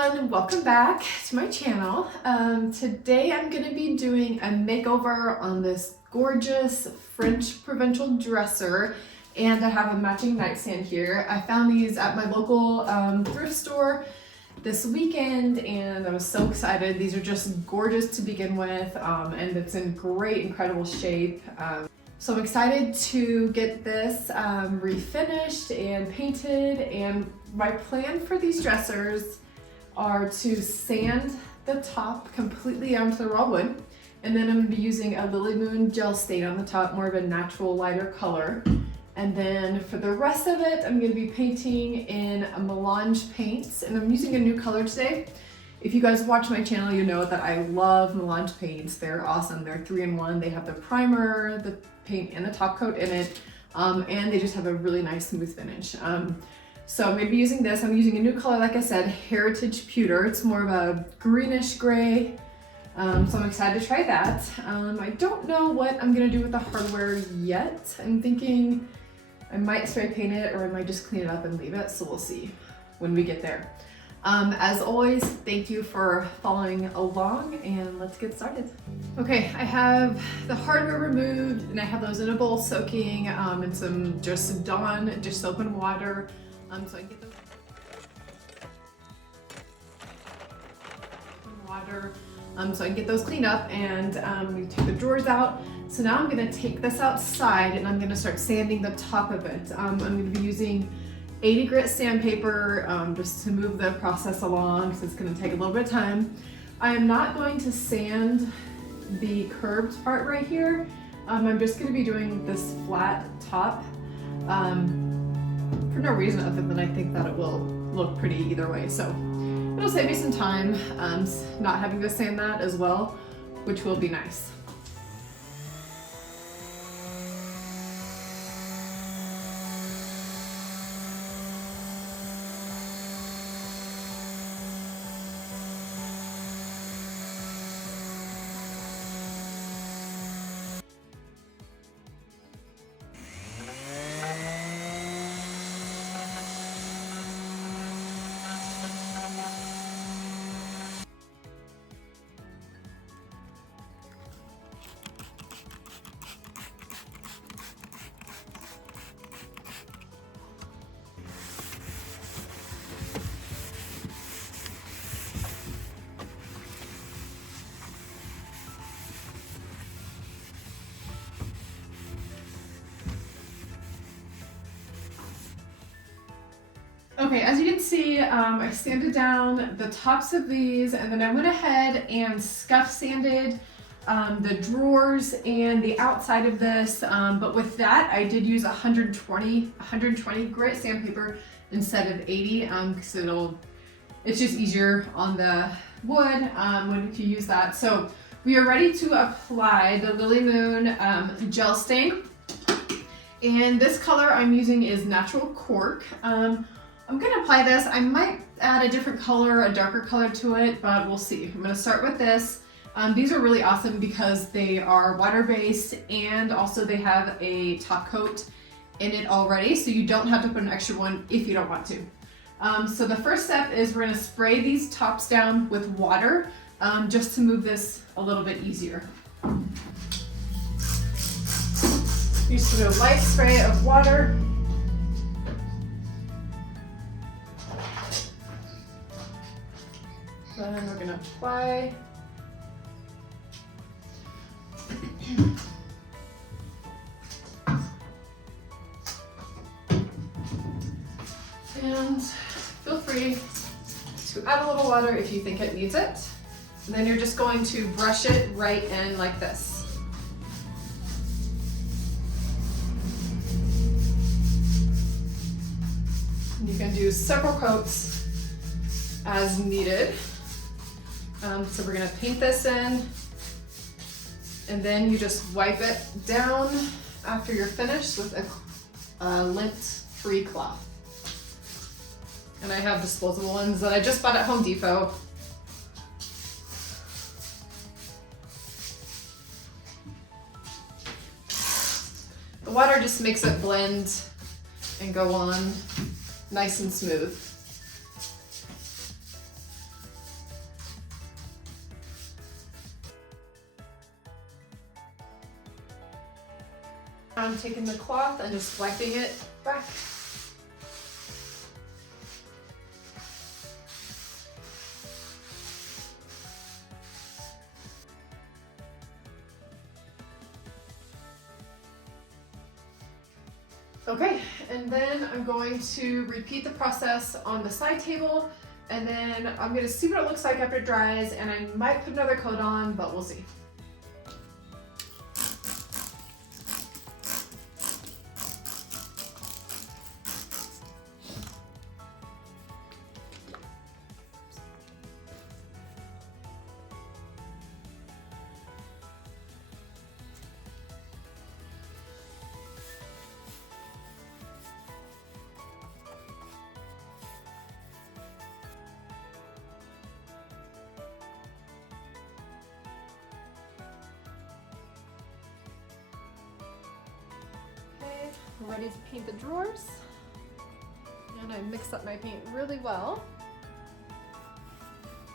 everyone, welcome back to my channel. Today I'm going to be doing a makeover on this gorgeous French Provincial dresser, and I have a matching nightstand here. I found these at my local thrift store this weekend and I was so excited. These are just gorgeous to begin with, and it's in great, incredible shape. So I'm excited to get this refinished and painted, and my plan for these dressers are to sand the top completely onto the raw wood, and then I'm going to be using a Lily Moon gel stain on the top, more of a natural lighter color. And then for the rest of it, I'm going to be painting in a melange paints, and I'm using a new color today. If you guys watch my channel, you know that I love melange paints. They're awesome. They're 3-in-1. They have the primer, the paint, and the top coat in it, and they just have a really nice smooth finish. So I'm going to be using this. I'm using a new color, like I said, Heritage Pewter. It's more of a greenish gray, so I'm excited to try that. I don't know what I'm going to do with the hardware yet. I'm thinking I might spray paint it, or I might just clean it up and leave it, so we'll see when we get there. As always, thank you for following along, and let's get started. Okay, I have the hardware removed, and I have those in a bowl soaking in some just Dawn dish soap and water, so I can get those so I can get those cleaned up, and we took the drawers out. So now I'm gonna take this outside and I'm gonna start sanding the top of it. I'm gonna be using 80 grit sandpaper just to move the process along, because it's going to take a little bit of time. I am not going to sand the curved part right here. I'm just going to be doing this flat top for no reason other than I think that it will look pretty either way. So it'll save me some time not having to sand that as well, which will be nice. Okay, as you can see, I sanded down the tops of these, and then I went ahead and scuff sanded the drawers and the outside of this, but with that I did use 120 grit sandpaper instead of 80, because it's just easier on the wood when you use that. So we are ready to apply the Lily Moon gel stain, and this color I'm using is Natural Cork. I'm going to apply this. I might add a different color, a darker color to it, but we'll see. I'm going to start with this. These are really awesome because they are water-based, and also they have a top coat in it already, so you don't have to put an extra one if you don't want to. So the first step is we're going to spray these tops down with water just to move this a little bit easier. Just do a light spray of water. Then we're going to apply. And feel free to add a little water if you think it needs it. And then you're just going to brush it right in like this. And you can do several coats as needed. So we're going to paint this in, and then you just wipe it down after you're finished with a lint-free cloth. And I have disposable ones that I just bought at Home Depot. The water just makes it blend and go on nice and smooth. I'm taking the cloth and just wiping it back. Okay, and then I'm going to repeat the process on the side table, and then I'm gonna see what it looks like after it dries, and I might put another coat on, but we'll see. I'm ready to paint the drawers, and I mixed up my paint really well.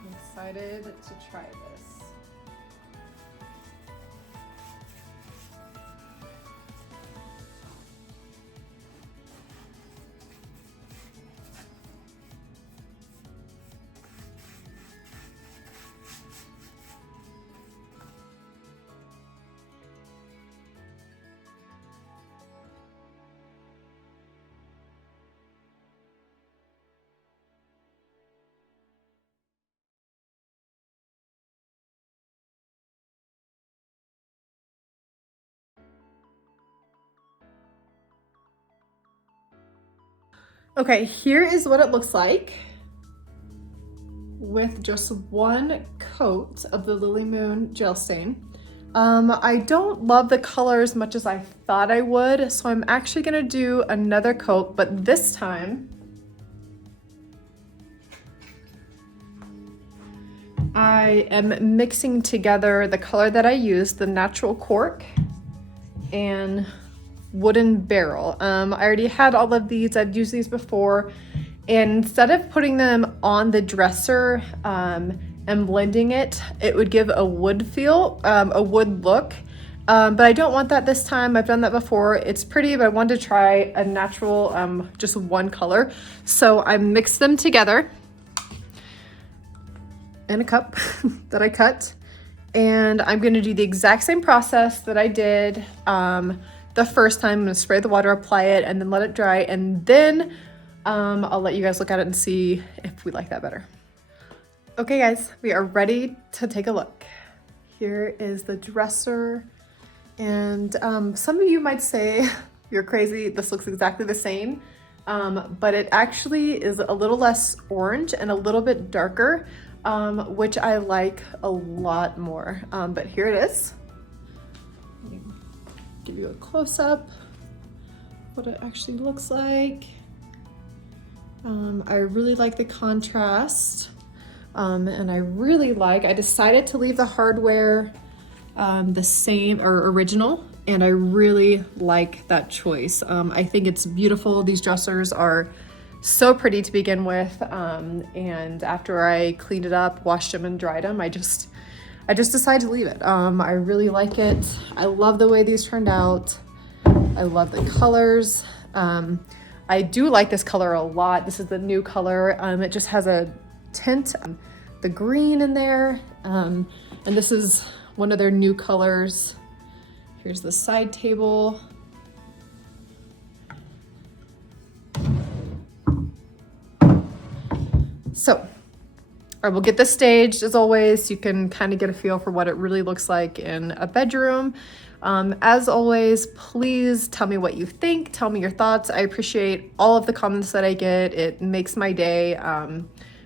I'm excited to try this. Okay, here is what it looks like with just one coat of the Lily Moon gel stain. I don't love the color as much as I thought I would, so I'm actually gonna do another coat, but this time I am mixing together the color that I used, the natural cork and wooden barrel. I already had all of these, I've used these before, and instead of putting them on the dresser and blending it, it would give a wood feel, a wood look. But I don't want that this time. I've done that before. It's pretty, but I wanted to try a natural, just one color. So I mixed them together in a cup that I cut. And I'm gonna do the exact same process that I did the first time. I'm gonna spray the water, apply it, and then let it dry. And then I'll let you guys look at it and see if we like that better. Okay guys, we are ready to take a look. Here is the dresser. And some of you might say, you're crazy, this looks exactly the same. But it actually is a little less orange and a little bit darker, which I like a lot more. But here it is. Let me give you a close-up, what it actually looks like. I really like the contrast, and I decided to leave the hardware the same or original, and I really like that choice. I think it's beautiful. These dressers are so pretty to begin with, and after I cleaned it up, washed them and dried them, I just decided to leave it. I really like it. I love the way these turned out. I love the colors. I do like this color a lot. This is the new color. It just has a tint, the green in there, and this is one of their new colors. Here's the side table. So I will get this staged as always, so you can kind of get a feel for what it really looks like in a bedroom. As always, please tell me what you think. Tell me your thoughts. I appreciate all of the comments that I get. It makes my day.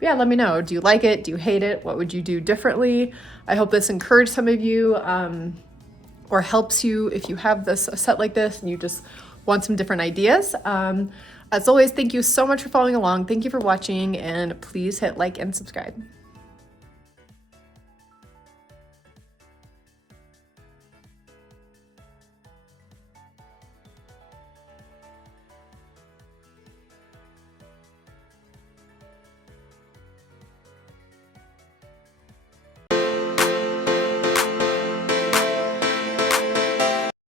Yeah, let me know. Do you like it? Do you hate it? What would you do differently? I hope this encouraged some of you, or helps you if you have a set like this and you just want some different ideas. As always, thank you so much for following along. Thank you for watching, and please hit like and subscribe.